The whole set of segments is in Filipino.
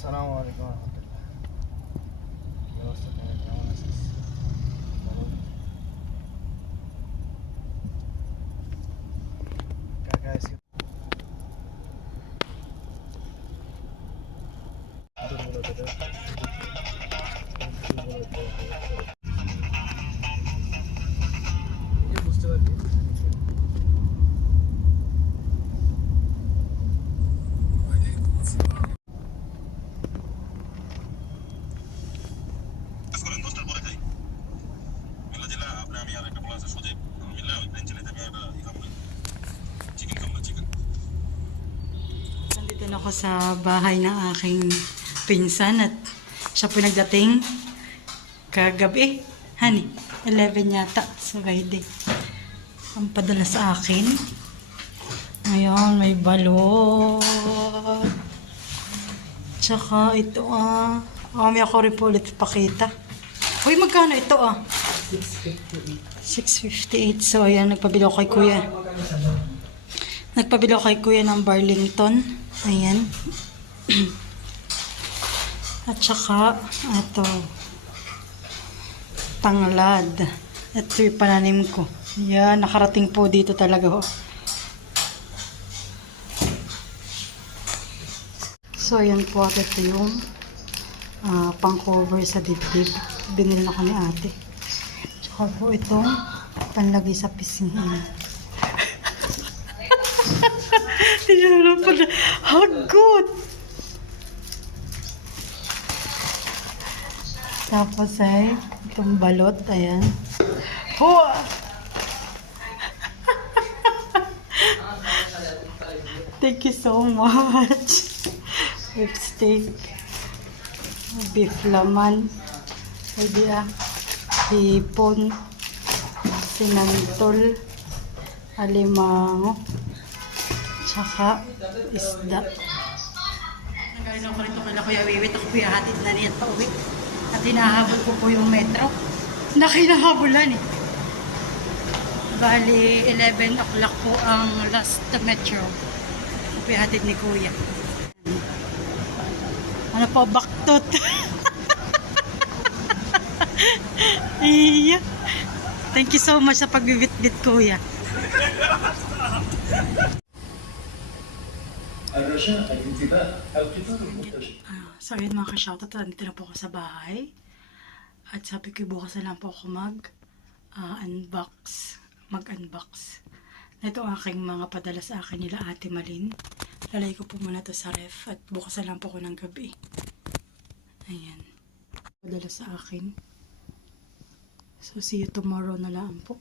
আসসালামু আলাইকুম রহমতুল্লাহ কি অবস্থা তোমার কেমন আছিস কাকা আজকে Nandito na ako sa bahay ng aking pinsan at siya po nagdating kagabi. Honey, 11 yata sa Friday. Ang padala sa akin. Ngayon, may balot. Tsaka ito ah. Mami ako rin po ulit pakita. Uy, magkano ito ah? 658. 658. So, ayan, nagpabili ako kay kuya. Nagpabili ako kay kuya ng Burlington. Ayan. At saka, ito, tanglad. Ito yung pananim ko. Yan, nakarating po dito talaga. Oh. So, ayan po ito yung ah, pang-cover sa dibdib. Binili ako ni ate. Tsaka po itong panlagay sa pisngi. Tingnan lang pala. Hagot! Tapos ay itong balot. Ayan. Ho! Thank you so much. Steak. Beef laman. Ah. Hipon. Sinantol. Alimango. Tsaka isda. Nagaling ako rito kay Kuya Wiwit. Ako pihahatid na niya pa uwi. At hinahabol ko po yung metro. Nakinahabulan eh. Bali, 11 o'clock po ang last metro. Pihatid ni Kuya. Ano po, baktot. Iya. Thank you so much sa pagbibitbit, kuya. Uh, so, ayun ah, mga ka-shoutout. Ah, Andito na po ako sa bahay. At sabi ko, bukas na lang po ako mag uh, unbox. Mag-unbox. Ito ang aking mga padala sa akin nila Ate Malin. Lalay ko po muna to sa ref at bukas na lang po ko ng gabi. Ayan. Padala sa akin. So see you tomorrow na lang po.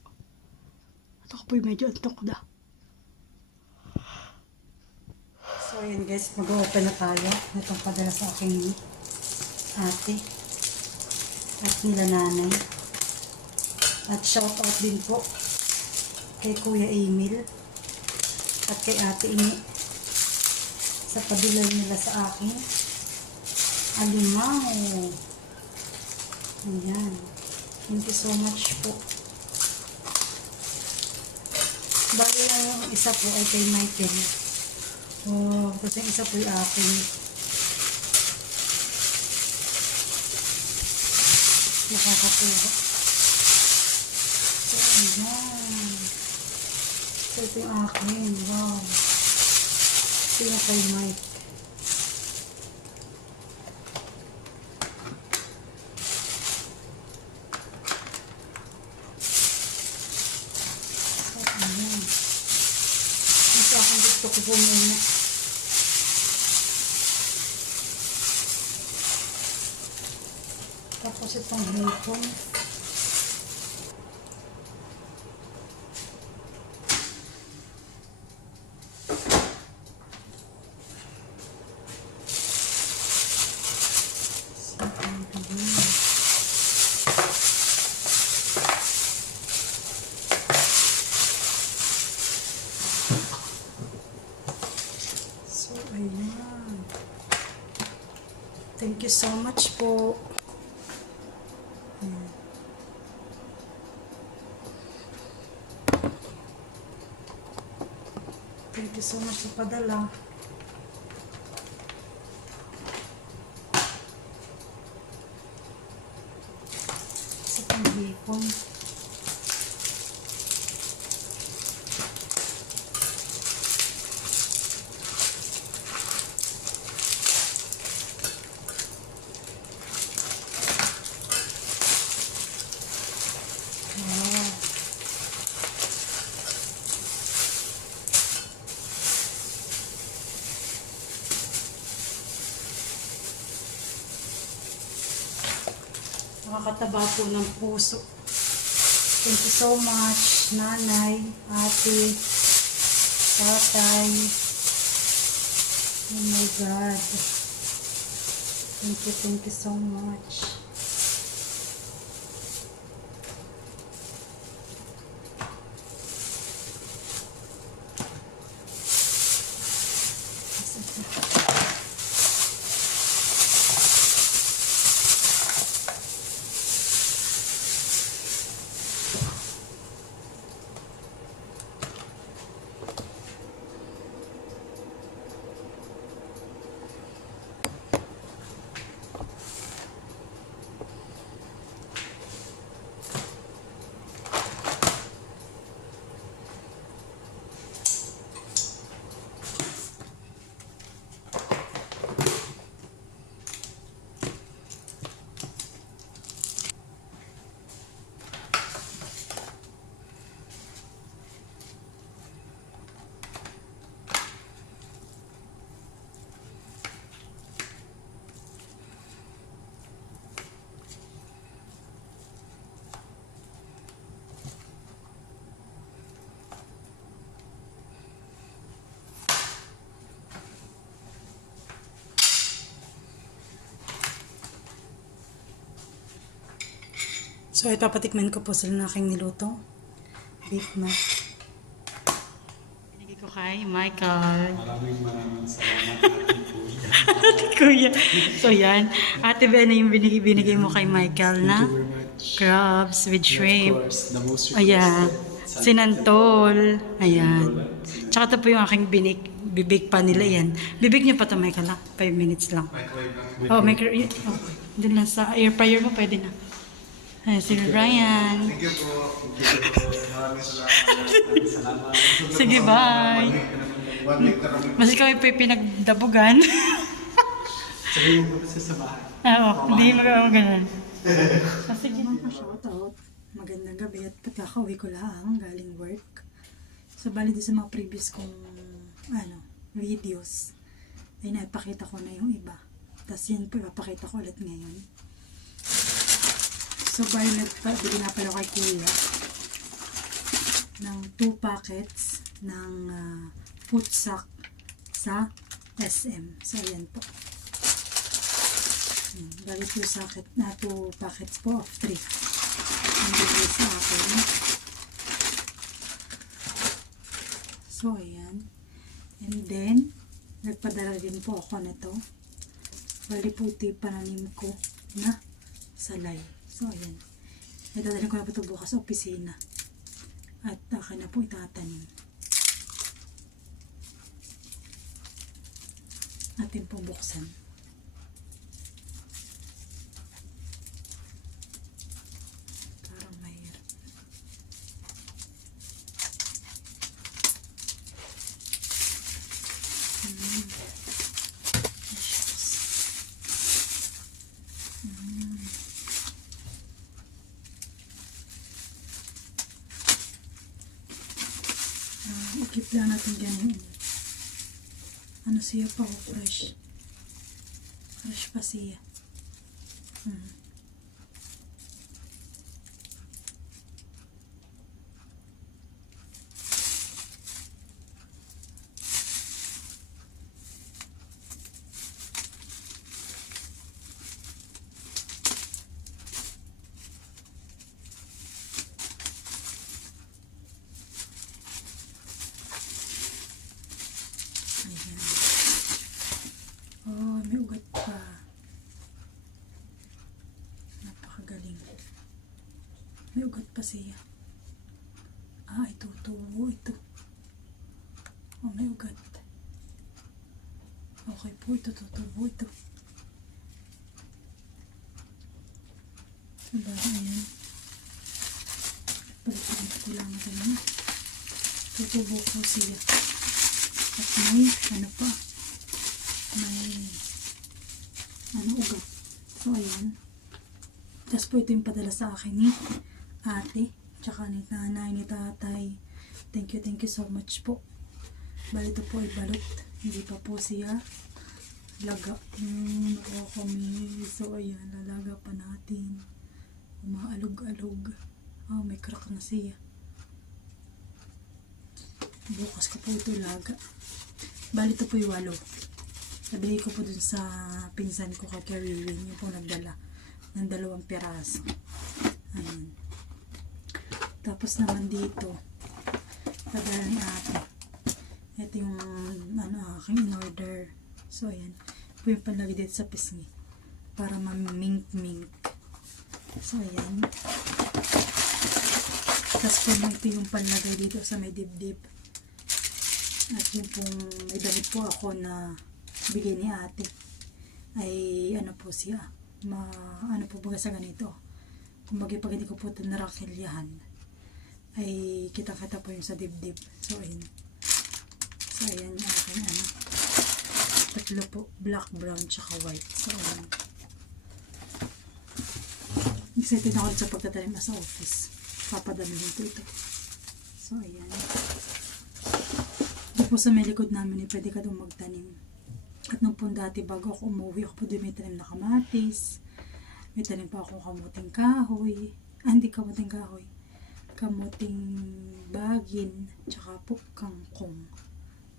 At ako po'y medyo antok na. So yun guys, mag-open na tayo. Itong padala sa aking ate at nila nanay. At shout out din po kay Kuya Emil at kay Ate Ini sa padala nila sa akin. Alimango. Ayan. Thank you so much po. Bali yung isa po ay kay Michael. Oh, tapos yung isa po yung akin. Nakakatuwa. So, ayan. So, ito yung akin. Wow. Ito yung kay Mike. So, ayan. Akong gusto ko po muna. Tapos itong hipon. So, ayan. So, ayan. Thank you so much po. Ayan. Thank you so much sa padala. hipon. Wow. Nakakataba po ng puso. Thank you so much, nanay, ate, tatay. Oh my God. Thank you, thank you so much. So, ipapatikman ko po sila na aking niluto. Beef na. Binigay ko kay Michael. Maraming maraming salamat ating kuya. Kuya. So, yan. Ate Ben, yung binigay, binigay mo kay Michael na crabs with Of shrimp. course, the most Ayan. Sinantol. Ayan. Tsaka ito po yung aking binig, bibig pa nila yan. Bibig niyo pa ito, Michael, ha? 5 minutes lang. Oh, micro... Oh, dun lang sa air fryer mo, pwede na. Ayan, si Ryan. Thank you po. Maraming salamat. Salamat. Sige, bye. One week na kami. Mas ikaw yung pinagdabugan. Sabihin mo kasi sa bahay. Oo, hindi mo gawin ganun. so, sige. Shout out. Magandang gabi at pagkakauwi ko lang galing work. So, bali doon sa mga previous kong ano, videos, ay naipakita ko na yung iba. Tapos yan po, ipapakita ko ulit ngayon. So, bali nagpabili na pala kay Kuya ng 2 packets ng uh, food sack sa SM. So, ayan po. Hmm, Bali two socket na two packets po of three. Ang bigay sa akin. So, ayan. And then, nagpadala din po ako nito. Bali yung pananim ko na salay. So, ayan. Itatanim ko na po ito bukas sa opisina. At akin na po itatanim. Atin pong buksan. Parang mahirap. Mm. Ikip lang natin dyan yung ano siya pa oh, fresh. Fresh pa siya. Mm. kasi yan. Ah, itutubo ito. Oh, oh may ugat. Okay po, ito tutubo ito. Diba, ayan. Balitan ko lang ganyan. Tutubo ko siya. At may, ano pa, may, ano, ugat. So, ayan. Tapos po ito yung padala sa akin ni eh ate, tsaka ni nanay, ni tatay. Thank you, thank you so much po. Bali ito po ay balot. Hindi pa po siya laga. Hmm, nakuha kami. So, ayan, lalaga pa natin. Umaalog-alog. Oh, may crack na siya. Bukas ko po ito laga. Bali po yung walo. Nabili ko po dun sa pinsan ko kay Kariwin. Yung po nagdala ng dalawang piraso. Ayan. Tapos naman dito, padala ni ate. Ito yung ano, aking in-order. So, ayan. Ito yung panlagay dito sa pisngi. Para mamink-mink. So, ayan. Tapos po ito yung panlagay dito sa may dibdib. At yun pong may damit po ako na bigay ni ate. Ay ano po siya. Ma, ano po baga sa ganito. Kung pag hindi ko po ito narakilyahan ay kita-kita po yung sa dibdib. So, ayun. So, ayan yung aking ano. Tatlo po. Black, brown, tsaka white. So, ayan. Excited ako sa pagtatanim na sa office. Papadamihin ko ito. So, ayan. Ito po sa may likod namin, eh, pwede ka doon magtanim. At nung po dati, bago ako umuwi, ako po doon may tanim na kamatis. May tanim pa akong kamuting kahoy. Ah, hindi kamuting kahoy. Kamuting bagin. Tsaka po kangkong.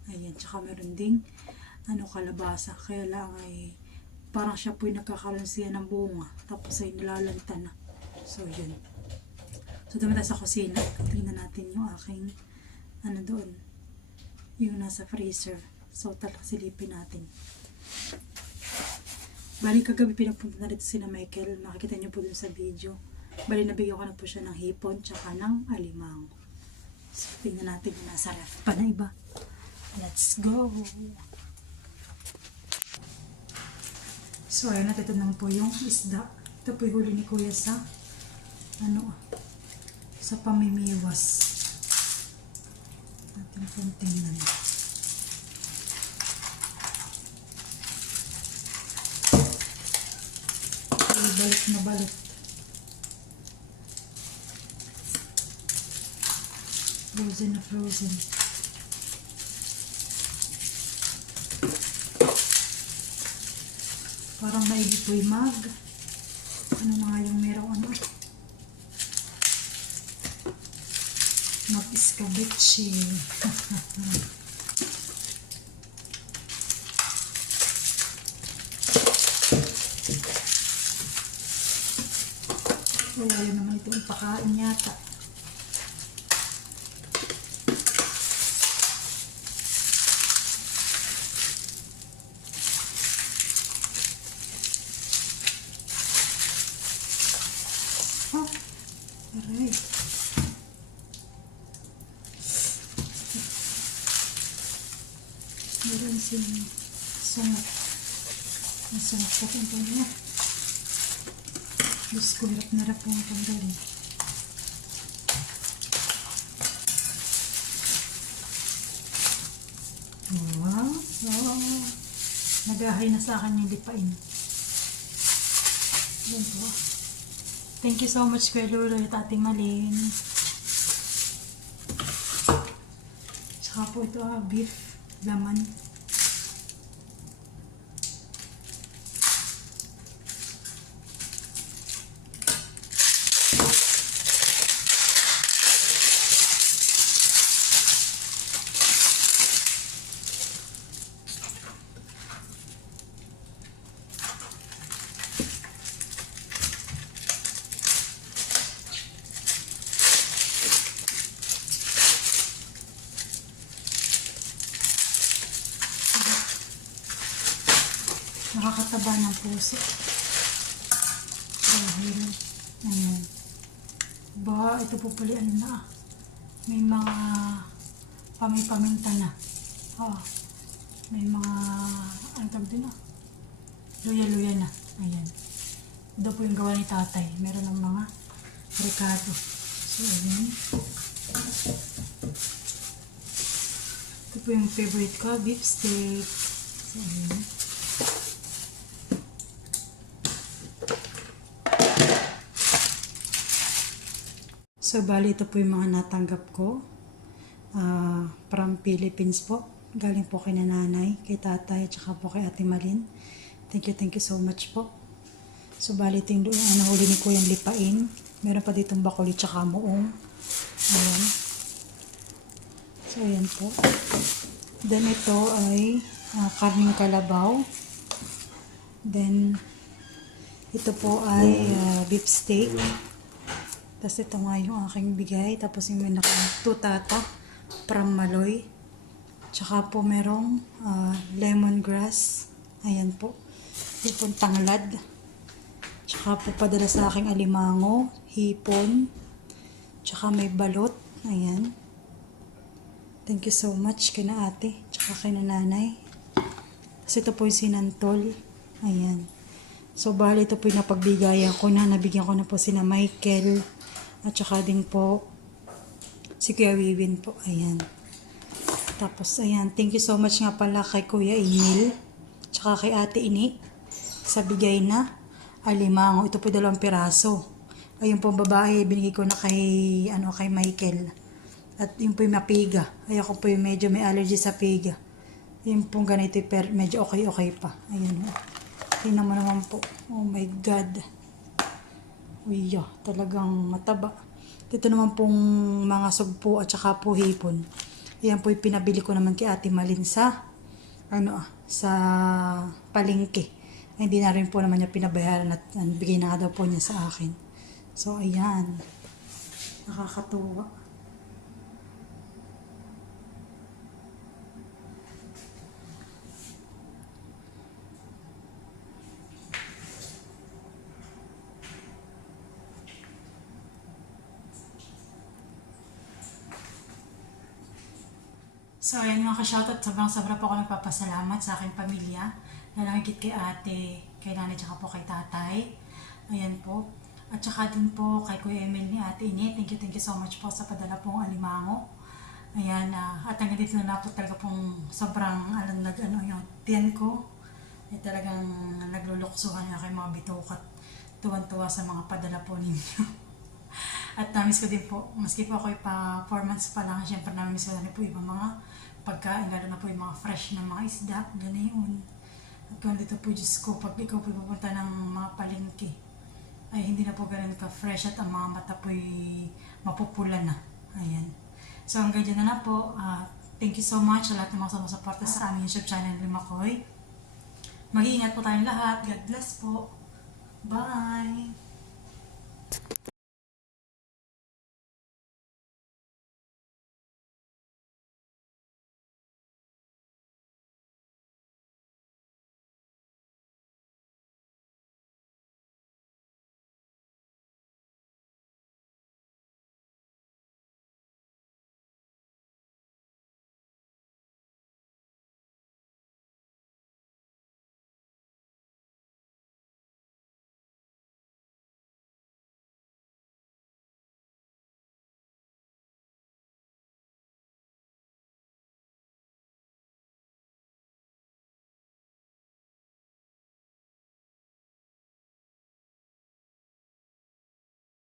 Ayan, tsaka meron ding ano, kalabasa. Kaya lang ay parang siya po yung nagkakaroon siya ng bunga. Tapos ay nalalanta na. So, yun. So, dumita sa kusina. Tingnan natin yung aking ano doon. Yung nasa freezer. So, talaga silipin natin. Bali, kagabi pinapunta na rito sila Michael. Makikita niyo po dun sa video. Bali, nabigyan ko na po siya ng hipon tsaka ng alimang. So, tingnan natin yung nasa ref pa na iba. Let's go! So, ayun, at ito naman po yung isda. Ito po huli ni Kuya sa ano, sa pamimiwas. Natin pong tingnan. Balik na balik. Frozen na frozen. Parang maigi po yung mag. Ano na nga yung merong ano? Mag-iskabeche. Oh, ayaw naman ito ipakain yata. Oh, aray. Meron silang sungat. Ang sungat ko ang niya. Diyos ko, hirap na hirap pong tanggalin. Wow. Wow. Nagahay na sa akin yung lipain. Yan po. Thank you so much kay Lolo at ating Malin. Tsaka po ito ah, beef, laman. Nakakataba ng puso. Dahil, ayan. Ba, ito ano na ah. May mga pamipaminta na. Oh, may mga, ano tawag din ah. Luya-luya na. Ayan. Ito po yung gawa ni tatay. Meron ng mga rekado. So, ayan. Ito po yung favorite ko, beef steak. So, ayan. So, bali ito po yung mga natanggap ko. Ah, from Philippines po. Galing po kay nanay, kay tatay, at saka po kay ate Malin. Thank you, thank you so much po. So, bali ito yung doon, ano, huli ni Kuyang Lipain. Meron pa ditong bakuli tsaka muong. Ayan. So, ayan po. Then, ito ay ah, karning kalabaw. Then, ito po ay ah, beef steak. Tapos ito nga yung aking bigay. Tapos yung may nakatutata from Maloy. Tsaka po merong ah, lemongrass. Ayan po. Ito pong tanglad. Tsaka po padala sa aking alimango, hipon. Tsaka may balot. Ayan. Thank you so much kay na ate. Tsaka kay na nanay. Tapos ito po yung sinantol. Ayan. So, bali ito po yung napagbigayan ko na. Nabigyan ko na po sina Michael. At saka din po si Kuya Wiwin po. Ayan. Tapos, ayan. Thank you so much nga pala kay Kuya Emil. Tsaka kay Ate Ini. Sa bigay na alimango. Ito po dalawang piraso. Ayun po babae, binigay ko na kay, ano, kay Michael. At yun po yung mapiga. Ayoko po yung medyo may allergy sa piga. Yun pong ganito, pero medyo okay-okay pa. Ayan. Tingnan mo naman po. Oh my God. Uy, ah, talagang mataba. Dito naman pong mga sugpo at saka po hipon. Ayan po pinabili ko naman kay Ate Malin sa, ano ah, sa palengke. Hindi na rin po naman niya pinabayaran at uh, bigay na daw po niya sa akin. So, ayan. Nakakatuwa. So, ayan mga ka-shoutout. Sobrang sobra po ako nagpapasalamat sa aking pamilya. Nalangikit kay ate, kay nanay, tsaka po kay tatay. Ayan po. At saka din po kay Kuya Emil ni ate Ini. Thank you, thank you so much po sa padala pong alimango. Ayan, ah, at hanggang dito na po talaga pong sobrang alam nag ano yung tiyan ko. Ay talagang nagluluksuhan ng aking mga bitukat. Tuwan-tuwa sa mga padala po ninyo. At namiss ko din po, maski po ako pa 4 months pa lang, syempre namiss ko na rin po ibang mga pagkain, lalo na po yung mga fresh na mga isda, ganoon. At kung dito po, Diyos ko, pag ikaw po pupunta ng mga palengke, ay hindi na po ganun ka-fresh at ang mga mata po'y mapupula na. Ayan. So hanggang dyan na lang po. Ah, thank you so much sa lahat ng mga sumusuporta sa aming YouTube channel Limakoy. Mag-iingat po tayong lahat. God bless po. Bye!